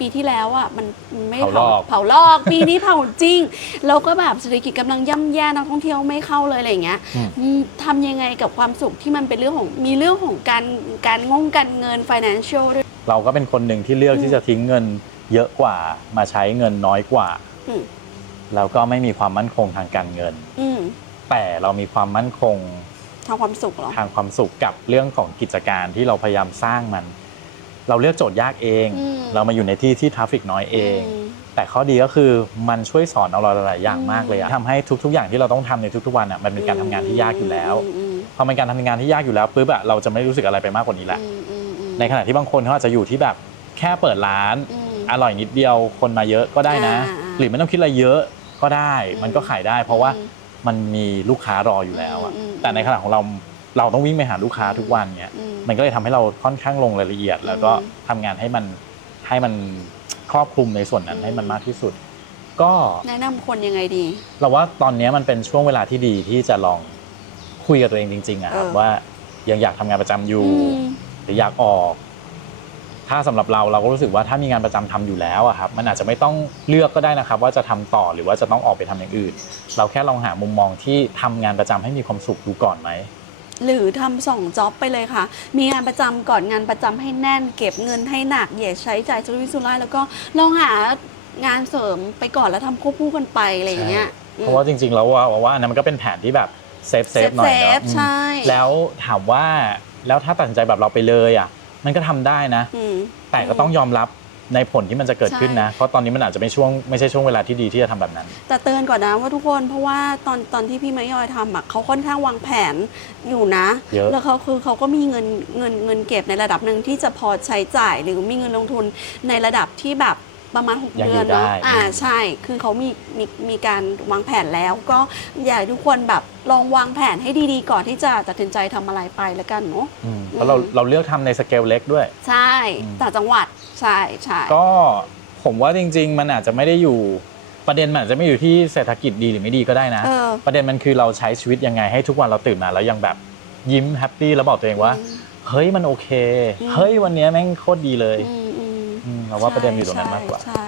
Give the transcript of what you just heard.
ปีที่แล้วอะมันมันไม่เผาลอก เผาลอก ปีนี้เผาจริง แล้วก็แบบเศรษฐกิจกำลังย่ำแย่นักท่องเที่ยวไม่เข้าเลยอะไรอย่างเงี้ยอืมอืมทำยังไงกับความสุขที่มันเป็นเรื่องของมีเรื่องของการการงงการเงิน financial ด้วย เราก็เป็นคนหนึ่งที่เลือกอืมที่จะทิ้งเงินเยอะกว่า มาใช้เงินน้อยกว่าอืม แล้วก็ไม่มีความมั่นคงทางการเงิน อืมแต่เรามีความมั่นคงทางความสุขเหรอ ทางความสุขกับเรื่องของกิจการที่เราพยายามสร้างมัน เราเลือกโจทย์ยากเอง อืม เรามาอยู่ในที่ที่ทราฟฟิกน้อยเองอืมแต่ข้อดีก็คือมันช่วยสอนเราหลายๆอย่างอืมมากเลยอะทำให้ทุก ๆ อย่างที่เราต้องทำในทุกๆวันอะมันเป็นการทำงานที่ยากอยู่แล้วอืมอืมพอเป็นการทำงานที่ยากอยู่แล้วปุ๊บอะเราจะไม่รู้สึกอะไรไปมากกว่านี้แหละ อืมอืมอืมในขณะที่บางคนเขาอาจจะอยู่ที่แบบแค่เปิดร้าน อืม อร่อยนิดเดียวคนมาเยอะก็ได้นะ อ่าอ่าหรือไม่ต้องคิดอะไรเยอะก็ได้อืมมันก็ขายได้ เพราะว่าอืมมันมีลูกค้ารออยู่แล้วอะอืมอืม แต่ในขณะของเรา เราต้องวิ่งไปหาลูกค้าทุกวันเนี้ย อืม มันก็เลยทำให้เราค่อนข้างลงรายละเอียด แล้วก็อืมทำงานให้มันให้มันครอบคลุมในส่วนนั้นอืมให้มันมากที่สุด ก็แนะนำคนยังไงดี เราว่าตอนนี้มันเป็นช่วงเวลาที่ดีที่จะลองคุยกับตัวเองจริงๆอะครับเออ ว่ายังอยากทำงานประจำอยู่อืมหรืออยากออก ถ้าสำหรับเราเราก็รู้สึกว่าถ้ามีงานประจำทำอยู่แล้วอะครับ มันอาจจะไม่ต้องเลือกก็ได้นะครับ ว่าจะทำต่อหรือว่าจะต้องออกไปทำอย่างอื่น เราแค่ลองหามุมมองที่ทำงานประจำให้มีความสุขดูก่อนไหม หรือทำสองจ็อบไปเลยค่ะ มีงานประจำก่อนงานประจำให้แน่น เก็บเงินให้หนักอย่าใช้จ่ายสุรุ่ยสุร่ายแล้วก็ลองหางานเสริมไปก่อนแล้วทำควบคู่กันไปอะไรอย่างเงี้ยเพราะว่าจริงๆแล้วว่าว่าอันนั้นมันก็เป็นแผนที่แบบเซฟเซฟหน่อยเซเนาะฟใช่อืมแล้วถามว่าแล้วถ้าตัดสินใจแบบเราไปเลยอะมันก็ทำได้นะอืมแต่ก็ต้องยอมรับ ในผลที่มันจะเกิดขึ้นนะ เพราะตอนนี้มันอาจจะไม่ช่วงไม่ใช่ช่วงเวลาที่ดีที่จะทำแบบนั้น แต่เตือนก่อนนะว่าทุกคนเพราะว่าตอนตอนที่พี่มะยอยทำอะเขาค่อนข้างวางแผนอยู่นะเยอะแล้วเขาคือเขาก็มีเงินเงินเงินเก็บในระดับหนึ่งที่จะพอใช้จ่ายหรือมีเงินลงทุนในระดับที่แบบ ประมาณ 6 ยังเดือยู่อนเนาะได้ อ่าใช่ คือเขามีมีมีการวางแผนแล้ว ก็อยากให้ทุกคนแบบลองวางแผนให้ดีๆ ก่อนที่จะตัดสินใจทำอะไรไปแล้วกันเนาะ อืมเพราะเราอืม เราเลือกทำในสเกลเล็กด้วย ใช่อืม ต่างจังหวัดใช่ใช่ ก็ผมว่าจริง ๆ มันอาจจะไม่ได้อยู่ประเด็นมันอาจจะไม่อยู่ที่เศรษฐกิจดีหรือไม่ดีก็ได้นะ เออ ประเด็นมันคือเราใช้ชีวิตยังไงให้ทุกวันเราตื่นมาแล้วยังแบบยิ้มแฮปปี้แล้วบอกตัวเองว่าเฮ้ยมันโอเค อืม เฮ้ยวันนี้แม่งโคตรดีเลย อืมอืมอืม เราว่าประเด็นอยู่ตรงนั้นมากกว่า ใช่